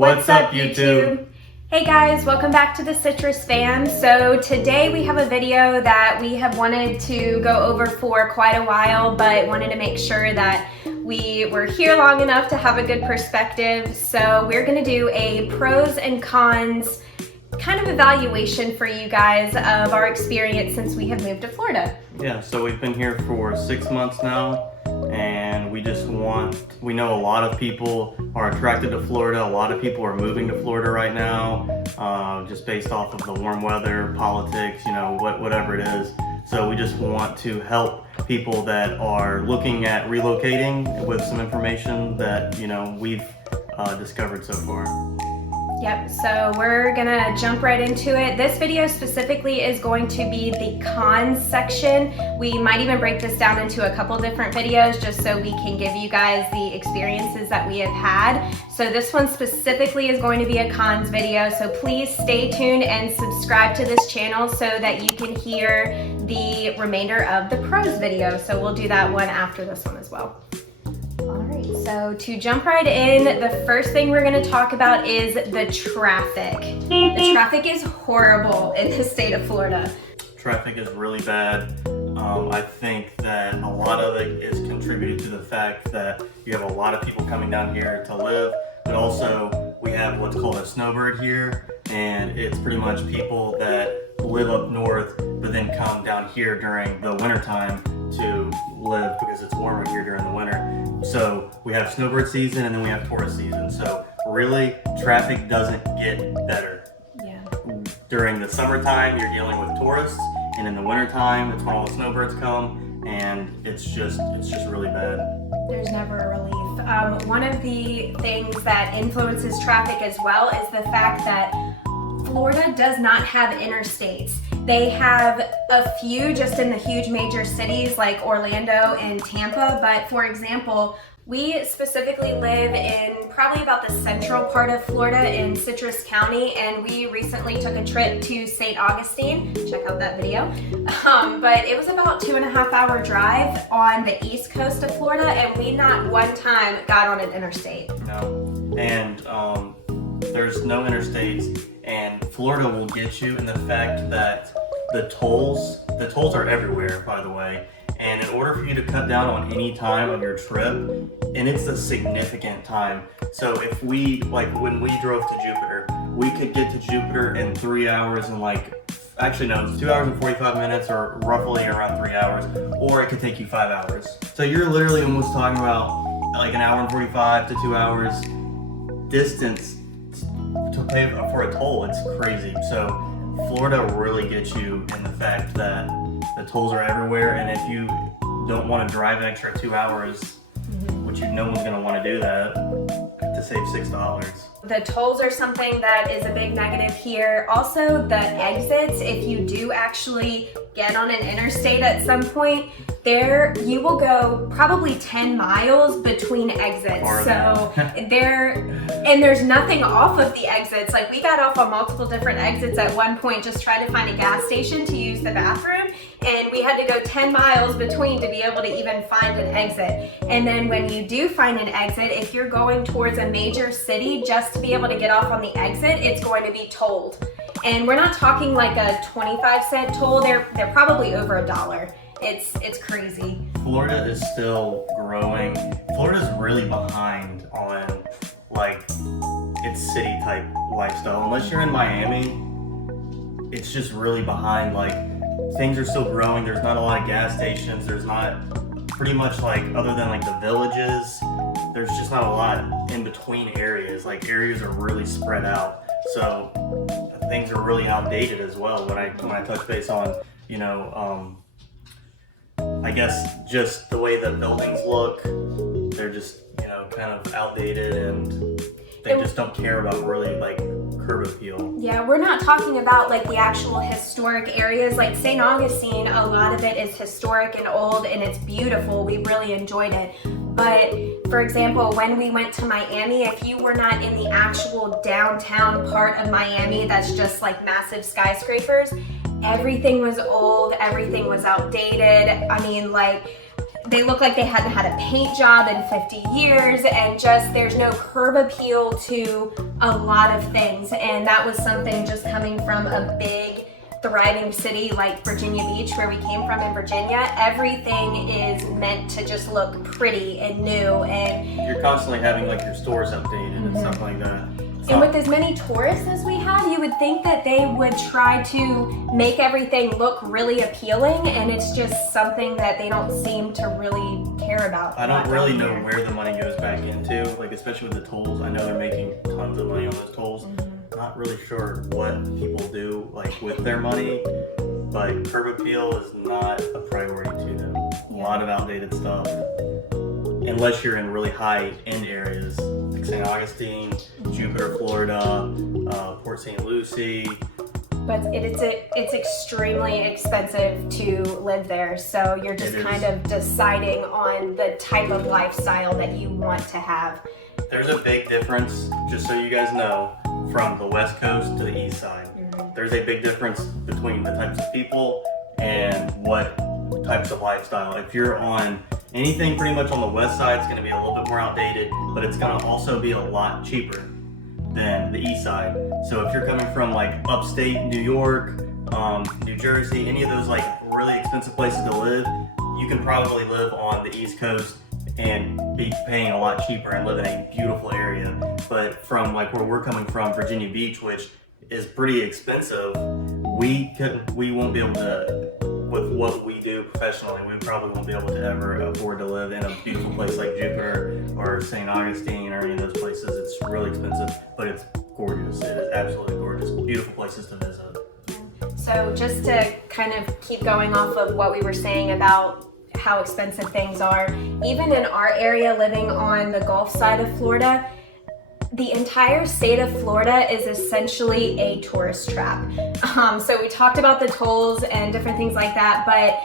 What's up, YouTube? Hey guys, welcome back to the Citrus Fam. So today we have a video that we have wanted to go over for quite a while, but wanted to make sure that we were here long enough to have a good perspective. So we're gonna do a pros and cons kind of evaluation for you guys of our experience since we have moved to Florida. Yeah, so we've been here for 6 months now, and we know a lot of people are attracted to Florida. A lot of people are moving to Florida right now, just based off of the warm weather, politics, whatever it is. So we just want to help people that are looking at relocating with some information that, we've discovered so far. Yep, so we're gonna jump right into it. This video specifically is going to be the cons section. We might even break this down into a couple different videos just so we can give you guys the experiences that we have had. So this one specifically is going to be a cons video, so please stay tuned and subscribe to this channel so that you can hear the remainder of the pros video. So we'll do that one after this one as well. So to jump right in, the first thing we're going to talk about is the traffic. The traffic is horrible in the state of Florida. Traffic is really bad. I think that a lot of it is contributed to the fact that you have a lot of people coming down here to live, but also we have what's called a snowbird here, and it's pretty much people that live up north but then come down here during the winter time to live because it's warmer here during the winter. So we have snowbird season and then we have tourist season. So really, traffic doesn't get better. Yeah. During the summertime, you're dealing with tourists, and in the wintertime, it's when all the snowbirds come, and it's just really bad. There's never a relief. One of the things that influences traffic as well is the fact that Florida does not have interstates. They have a few just in the huge major cities like Orlando and Tampa, but for example, we specifically live in probably about the central part of Florida in Citrus County, and we recently took a trip to St. Augustine. Check out that video. But it was about 2.5 hour drive on the east coast of Florida, and we not one time got on an interstate. No, and there's no interstates, and Florida will get you in the fact that the tolls are everywhere, by the way, and in order for you to cut down on any time of your trip, and it's a significant time. So if when we drove to Jupiter, we could get to Jupiter in 3 hours and actually no, it's 2 hours and 45 minutes, or roughly around 3 hours, or it could take you 5 hours. So you're literally almost talking about like an hour and 45 to 2 hours distance to pay for a toll. It's crazy. So Florida really gets you in the fact that the tolls are everywhere, and if you don't want to drive an extra 2 hours, which no one's going to want to do that, to save $6. The tolls are something that is a big negative here. Also, the exits, if you do actually get on an interstate at some point, you will go probably 10 miles between exits. So there's nothing off of the exits. Like, we got off on multiple different exits at one point, just trying to find a gas station to use the bathroom, and we had to go 10 miles between to be able to even find an exit. And then when you do find an exit, if you're going towards a major city, just to be able to get off on the exit, it's going to be tolled. And we're not talking like a 25-cent toll. They're probably over $1. It's crazy. Florida is still growing. Florida's really behind on its city type lifestyle. Unless you're in Miami, it's just really behind. Things are still growing. There's not a lot of gas stations. There's not pretty much other than the villages, there's just not a lot in between areas. Areas are really spread out. So things are really outdated as well. When I touch base on, I guess just the way the buildings look, they're just, kind of outdated, and they just don't care about really curb appeal. Yeah, we're not talking about the actual historic areas. Like St. Augustine, a lot of it is historic and old, and it's beautiful. We really enjoyed it. But for example, when we went to Miami, if you were not in the actual downtown part of Miami, that's just massive skyscrapers, everything was old, everything was outdated. I mean, they look like they hadn't had a paint job in 50 years, and just there's no curb appeal to a lot of things. And that was something just coming from a big thriving city like Virginia Beach, where we came from in Virginia. Everything is meant to just look pretty and new, and You're constantly having like your stores updated and stuff like that. and with as many tourists as we have, you would think that they would try to make everything look really appealing, and it's just something that they don't seem to really care about. I don't really know where the money goes back into, like especially with the tolls. I know they're making tons of money on those tolls. Not really sure what people do like with their money, but curb appeal is not a priority to them. A lot of outdated stuff, unless you're in really high end areas like St. Augustine, Jupiter, Florida, Port St. Lucie. But it's extremely expensive to live there, so you're just kind of deciding on the type of lifestyle that you want to have. There's a big difference, just so you guys know, from the West Coast to the East Side. There's a big difference between the types of people and what types of lifestyle. If you're on anything pretty much on the West Side, it's going to be a little bit more outdated, but it's going to also be a lot cheaper than the East Side. So if you're coming from like upstate New York, New Jersey, any of those like really expensive places to live, you can probably live on the East Coast and be paying a lot cheaper and live in a beautiful area. But from like where we're coming from, Virginia Beach, which is pretty expensive, we won't be able to, with what we do professionally, we probably won't be able to ever afford to live in a beautiful place like Jupiter or St. Augustine or any of those places. It's really expensive, but it's gorgeous. It is absolutely gorgeous. Beautiful places to visit. So just to kind of keep going off of what we were saying about how expensive things are, even in our area living on the Gulf side of Florida, the entire state of Florida is essentially a tourist trap. So we talked about the tolls and different things like that, but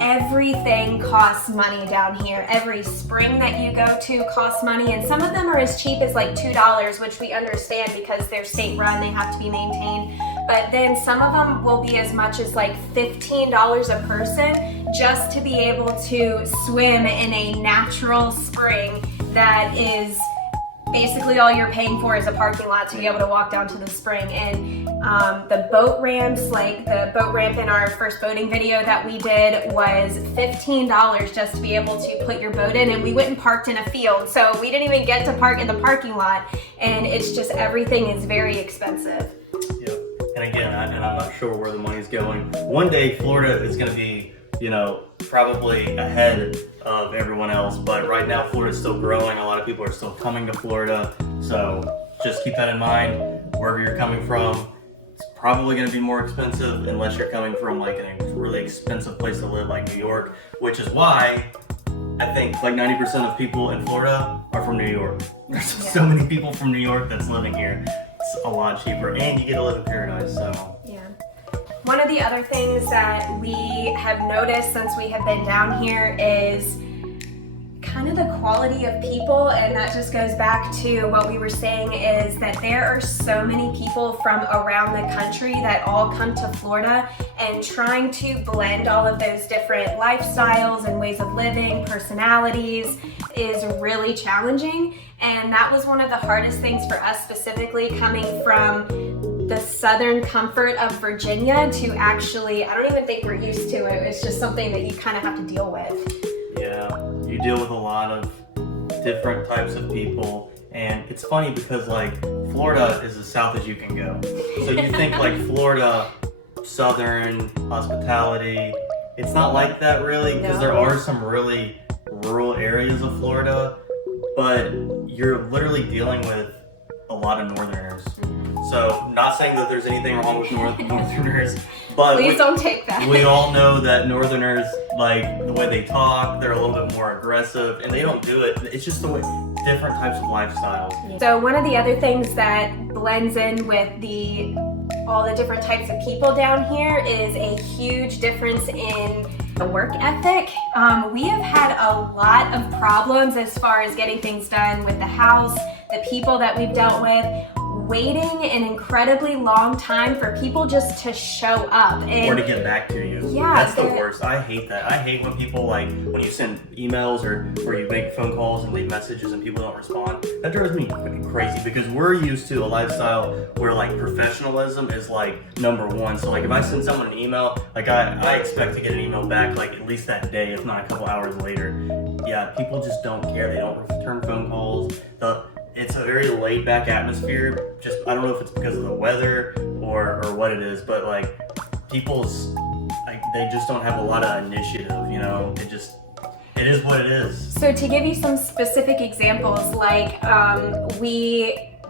everything costs money down here. Every spring that you go to costs money, and some of them are as cheap as like $2, which we understand because they're state run, they have to be maintained. But then some of them will be as much as like $15 a person just to be able to swim in a natural spring that is basically all you're paying for is a parking lot to be able to walk down to the spring. And the boat ramps, like the boat ramp in our first boating video that we did was $15 just to be able to put your boat in, and we went and parked in a field, so we didn't even get to park in the parking lot, and it's just everything is very expensive. Yep. And again, I'm not sure where the money's going. One day Florida is going to be, probably ahead of everyone else, but right now Florida's still growing. A lot of people are still coming to Florida, so just keep that in mind. Wherever you're coming from, it's probably going to be more expensive unless you're coming from like a really expensive place to live like New York, which is why I think like 90% of people in Florida are from New York. There's so many people from New York that's living here. It's a lot cheaper, and you get to live in paradise, so. Yeah. One of the other things that we have noticed since we have been down here is kind of the quality of people, and that just goes back to what we were saying, is that there are so many people from around the country that all come to Florida, and trying to blend all of those different lifestyles and ways of living, personalities, is really challenging. And that was one of the hardest things for us, specifically coming from the southern comfort of Virginia to actually, I don't even think we're used to it. It's just something that you kind of have to deal with. Yeah, you deal with a lot of different types of people, and it's funny because like Florida is as south as you can go. So you think like Florida, southern hospitality, it's not like that really, because there are some really rural areas of Florida, but you're literally dealing with a lot of northerners. So, not saying that there's anything wrong with northerners, but please don't take that. We all know that northerners, like the way they talk, they're a little bit more aggressive, and they don't do it. It's just the way, different types of lifestyles. So one of the other things that blends in with all the different types of people down here is a huge difference in the work ethic. We have had a lot of problems as far as getting things done with the house, the people that we've dealt with waiting an incredibly long time for people just to show up. Or to get back to you. Yeah, That's the worst. I hate that. I hate when people, like, when you send emails or you make phone calls and leave messages and people don't respond. That drives me crazy because we're used to a lifestyle where, like, professionalism is, like, number one. So, like, if I send someone an email, like, I expect to get an email back, like, at least that day, if not a couple hours later. Yeah, people just don't care. They don't return phone calls. It's a very laid back atmosphere. Just, I don't know if it's because of the weather or what it is, but, like, people's, like, they just don't have a lot of initiative, you know? It is what it is. So to give you some specific examples, like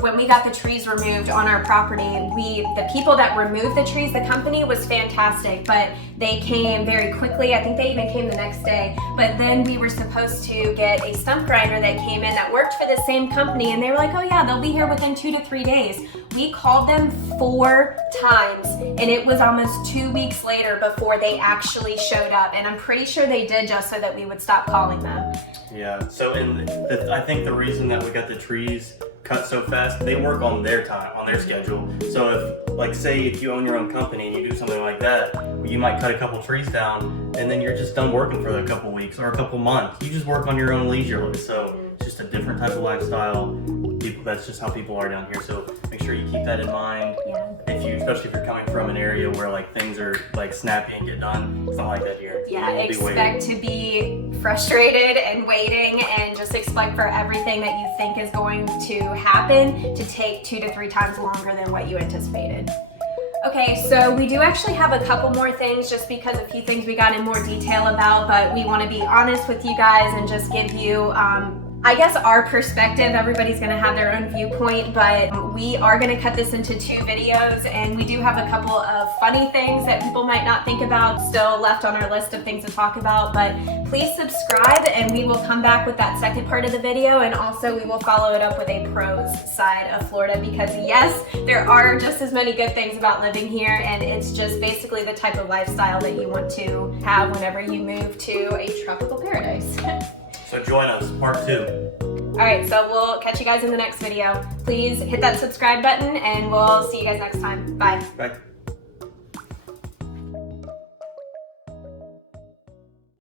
when we got the trees removed on our property, the people that removed the trees, the company was fantastic, but they came very quickly. I think they even came the next day. But then we were supposed to get a stump grinder that came in that worked for the same company, and they were like, oh yeah, they'll be here within 2 to 3 days. We called them 4 times, and it was almost 2 weeks later before they actually showed up. And I'm pretty sure they did just so that we would stop calling them. Yeah, so I think the reason that we got the trees cut so fast, they work on their time, on their schedule. So if, like, say if you own your own company and you do something like that, you might cut a couple trees down and then you're just done working for a couple weeks or a couple months. You just work on your own leisurely. So it's just a different type of lifestyle. That's just how people are down here. So make sure you keep that in mind. Yeah. Especially if you're coming from an area where, like, things are, like, snappy and get done. It's not like that here. Yeah, expect to be frustrated and waiting, and just expect for everything that you think is going to happen to take 2 to 3 times longer than what you anticipated. Okay, so we do actually have a couple more things, just because a few things we got in more detail about, but we want to be honest with you guys and just give you I guess our perspective. Everybody's going to have their own viewpoint, but we are going to cut this into 2 videos, and we do have a couple of funny things that people might not think about still left on our list of things to talk about. But please subscribe, and we will come back with that second part of the video, and also we will follow it up with a pros side of Florida, because yes, there are just as many good things about living here, and it's just basically the type of lifestyle that you want to have whenever you move to a tropical paradise. So join us, part 2. Alright, so we'll catch you guys in the next video. Please hit that subscribe button, and we'll see you guys next time. Bye. Bye.